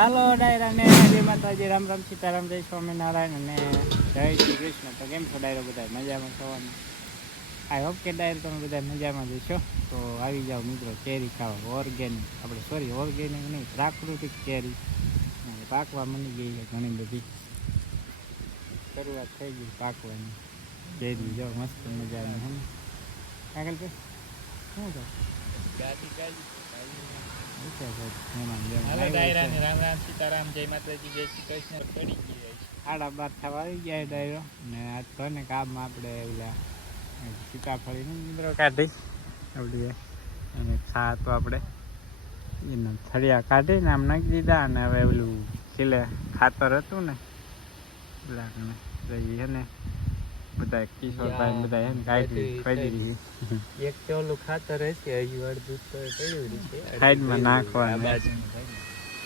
હાલો ડાયરા ને, જય માતાજી, રામ રામ, સીતારામ, જય સ્વામિનારાયણ અને જય શ્રી કૃષ્ણ. તો કેમ છો ડાયરો બધા? મજામાં છો? આઈ હોપ કે ડાયરો તમે બધા મજામાં જશો તો આવી જાઓ મિત્રો, કેરી ખાવા. ઓર્ગેનિક. આપણે સોરી, ઓર્ગેનિક નહીં, પ્રાકૃતિક કેરી. પાકવા મળી ગઈ છે ઘણી બધી. શરૂઆત થઈ ગઈ પાકવાની. કેરી જો મસ્ત મજાની હે આગળ શું ગાડી. રામ રામ સીતારામ જય માતાજી જય શ્રી કૃષ્ણ. પડી ગયા છે. બાર થવા આવી ગયા ડાયરો. ને આજ તો ને કામમાં આપણે ઓલા સીતાફળીનું મિત્રો કાઢી. આપણી અને ખા તો આપણે એના થળિયા કાઢીને આમ નાખી દીધા અને હવે ઓલું છેલ્લે ખાતર હતું ને ને તો ને. બધા કિશોરભાઈ બધા એમ કાઢી કાઢી દીધી એક તો ઓલું ખાતર હશે હજુ અડધું તો પડ્યું છે સાઈડમાં નાખવાનું.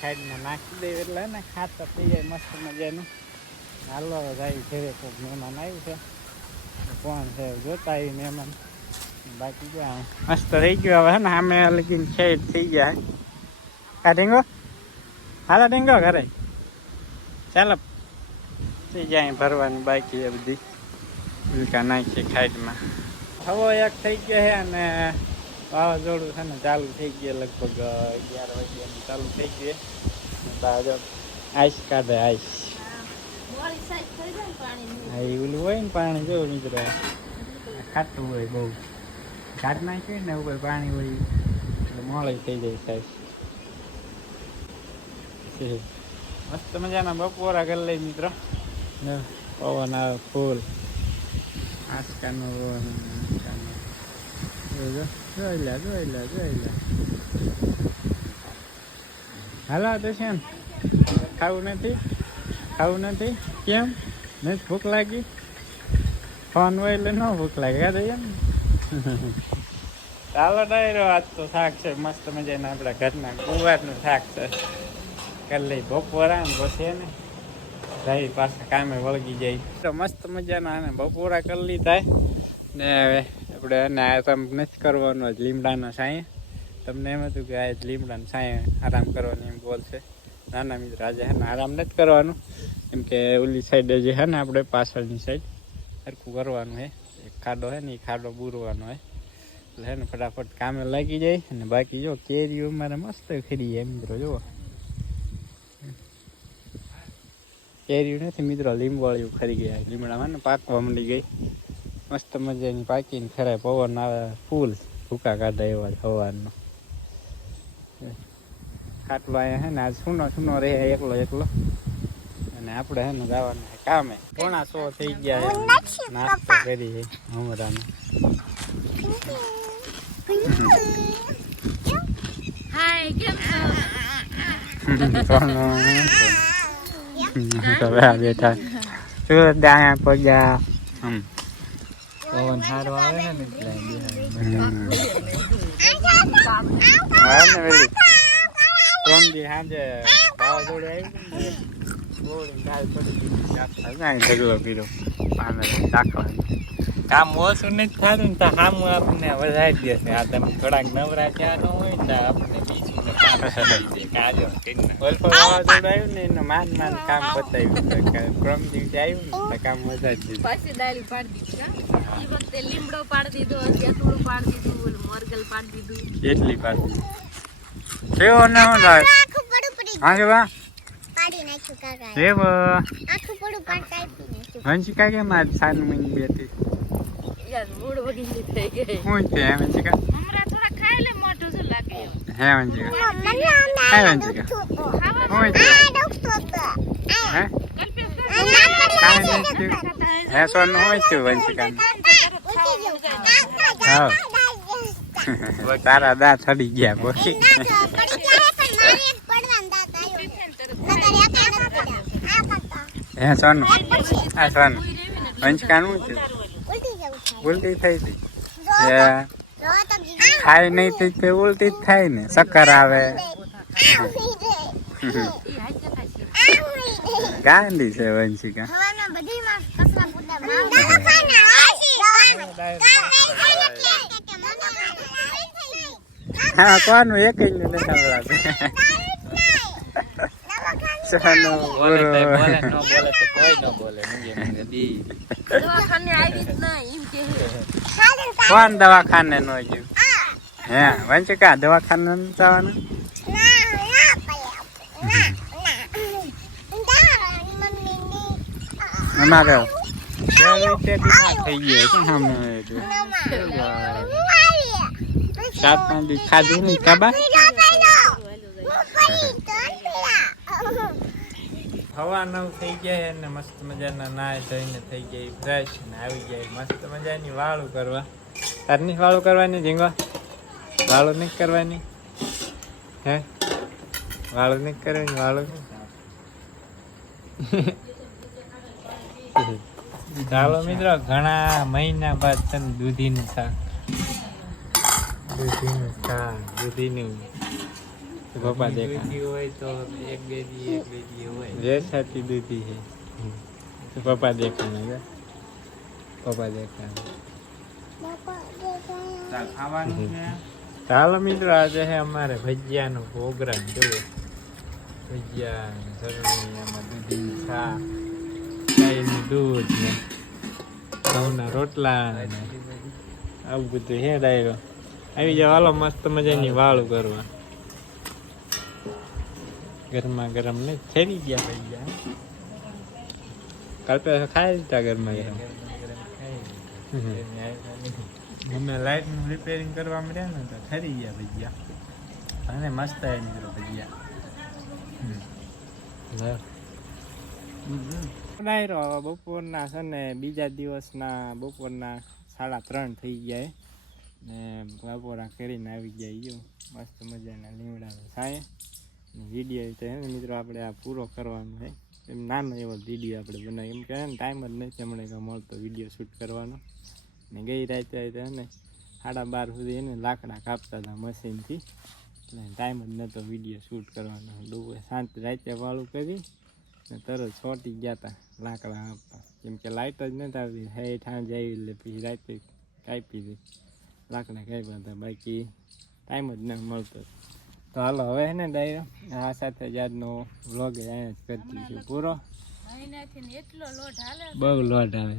સાઈડમાં નાખી દે એટલે ને ખાતર થઈ જાય મસ્ત મજાનું. હાલો ભાઈ ઘરે કોઈક મહેમાન આવ્યું છે. કોણ છે જોતા આવી મહેમાન. બાકી ગયા મસ્ત રહી ગયો હવે હે ને? સામે લગીને છેડ થઈ ગયા આ ઢીંગો હાલો ઢીંગો ઘરે. ચાલો. થઈ જાય ભરવાની બાકી બધી. ઉલકા નાખી ખાઈડમાં હવો એક થઈ ગયો છે અને વાવાઝોડું છે ને ચાલુ થઈ ગયું લગભગ અગિયાર વાગ્યાનું ચાલુ થઈ ગયું. બાજુ આઈસ કાઢે આઈસ. ઓલું હોય ને પાણી જો મિત્રો. ખાટું હોય બહુ. કાઢ નાખ્યું ને ઉપર પાણી હોય એટલે મોળી થઈ જાય સાઈઝ મસ્ત મજાના બપોરા કરી લઈ મિત્રો. પવન આવે ફૂલ. આસકાનો પવન આસકાનો જો, જો, જોઈ લે જોઈ લે જોઈ લે હાલો તો છે ને ખાવું નથી ખાવું નથી કેમ નથી ભૂખ લાગી ફોન હોય એટલે ન ભૂખ લાગે તો એમ ચાલો ડાયરો આજ તો શાક છે મસ્ત મજાના આપણા ઘરના ગુવારનું શાક છે કરી લઈ બપોરા ને પછી ને જાય, પાછા કામે વળગી જાય. તો મસ્ત મજાના અને બપોરા કરી લીધા. ને હવે આપણે એને આરામ નથી કરવાનો જ લીમડાનો સાંય તમને એમ હતું કે આ લીમડાનો સાંય આરામ કરવાની એમ બોલ છે. નાના મિત્ર, આજે હે આરામ નથી કરવાનું. કેમ કે ઓલી સાઈડે જે હે ને આપણે પાછળની સાઈડ સરખું કરવાનું હે. એક ખાડો હે ને એ ખાડો બૂરવાનો હે. એટલે હે ને ફટાફટ કામે લાગી જાય અને બાકી જો કેરીઓ મારે મસ્ત ખરી એ મિત્રો, જુઓ. કેરીઓ નથી મિત્રો લીંબવાળીઓ ખરી ગયા. લીમડામાં ને પાકવા મંડી ગઈ. મસ્ત મજાની પાકીને ખરાય પવન આવે ફૂલ ભૂકા કાઢે એવા સવારનો ખાટલો અહીંયા હે ને આજ સૂનો સૂનો રહે એકલો એકલો. અને આપણે હે ને જવાનું છે કામે. પોણા સો થઈ ગયા છે નાસ્તો કરી છે હમણાં. હાય કેમ છો? આ બેઠા શું હમ પવન સારો આવે ને કામ ઓછું નથી થતું ને તો સામું આપણને વધારી દેશે આ તમે થોડાક નવરા ત્યાં હોય ને આપણને લીમડો પાડી દીધો જેતુડું પાડી દીધું મોરગલ પાડી દીધું એટલી પાછી કેવો ને પડું પડી હા કે? બા પાડી પડું વંશિકા કેમ આજ સાનું મહિને બેઠી હતી શું છે હે વંશિકા હમણાં થોડા ખાઈ લે મોઢું શું હે વંશિકા મને હે આમ વંશિકા દુખતું શું છે આ દુખતું હતું હે હે હા તારા દાંત હડી ગયા બોલી. હે સોનું. આ સોનું. વંશિકાનું છે. ઉલટી થઈ હતી ખાય નહીં તો ઉલટી જ થાય ને. ચક્કર આવે. ગાંધી છે વંશિકા. હા કોનું? એક જ ન બોલે તો કોઈ ન બોલે. મુંગે મુંગે દી દવાખાને આવી જ ના એમ કે કોણ દવાખાને નો ગયું? હે વંચકા દવાખાને નથી જવાનું? અમારે થઈ ગયો છે સામે સાત પાંચ દી ખાધું નહીં ખબર હવા નવ થઈ ગયા અને મસ્ત મજાના નાય થઈને થઈ ગઈ ફ્રેશ ને આવી જાય મસ્ત મજાની વાળું કરવા તારની વાળું કરવાની ઝીંગો વાળો નહીં કરવાની? હે? વાળો નહીં કરવાની વાળું ચાલો મિત્રો ઘણા મહિના બાદ તને દૂધીનું શાક. દૂધીનું શાક દૂધીનું. પપ્પા દેખા હોય તો એક બે દી એક બે દી હોય. જે સાચી દૂધી છે. પપ્પા દેખાના પપ્પા દેખાના ચાલ મિત્રો આજે ભજીયાનો પ્રોગ્રામ જોવો ભજીયા દૂધ ને ઘઉંના રોટલા ને આવું બધું હે ડાયરો. આવી જાવ હાલો, મસ્ત મજાની વાળું કરવા ગરમા ગરમ ને ફેરી ગયા ભજીયા. કાલ તો ખાઈ લીધા ગરમા ગરમ. અમે લાઈટનું રિપેરિંગ કરવા મળ્યા ને તો ઠરી ગયા ભજીયા. અને મસ્ત આવી નીકળો ભજીયા. બપોરના છે ને બીજા દિવસના બપોરના સાડા ત્રણ થઈ ગયા ને બપોરા કરીને આવી ગયા યો મસ્ત મજાના લીમડાના થાય વીડિયો તો મિત્રો આપણે આ પૂરો કરવાનો છે. એમ નાનો એવો વીડિયો આપણે બનાવી એમ કે ને ટાઈમ જ નથી હમણાં કે મળતો વીડિયો શૂટ કરવાનો. ને ગઈ રાતે ને, સાડા બાર સુધી એને લાકડા કાપતા હતા મશીનથી એટલે ટાઈમ જ નહોતો વીડિયો શૂટ કરવાનો. ડૂબે શાંત રાતે વાળું કરી ને તરત છોટી ગયા હતા લાકડા આપતા કેમ કે લાઇટ જ નથી આવતી હે ઠાંજ આવી એટલે પછી રાતે કાપી દે. લાકડા કાપ્યા હતા બાકી ટાઈમ જ ન મળતો. તો હાલો, હવે હે ને ડાયરો, આ સાથે જ આજનો વ્લોગ અહીંયા જ કરી દઈશું. પૂરો? બહુ લોટ આવે.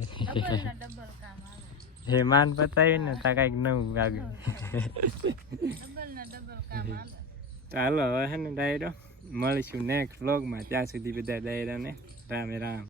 હે, માન બતાવી ને તા કાંઈક નવું લાગે. તો હાલો, હવે હે ને ડાયરો, મળીશું નેક્સ્ટ વ્લોગમાં ત્યાં સુધી બધા ડાયરાને રામે રામ.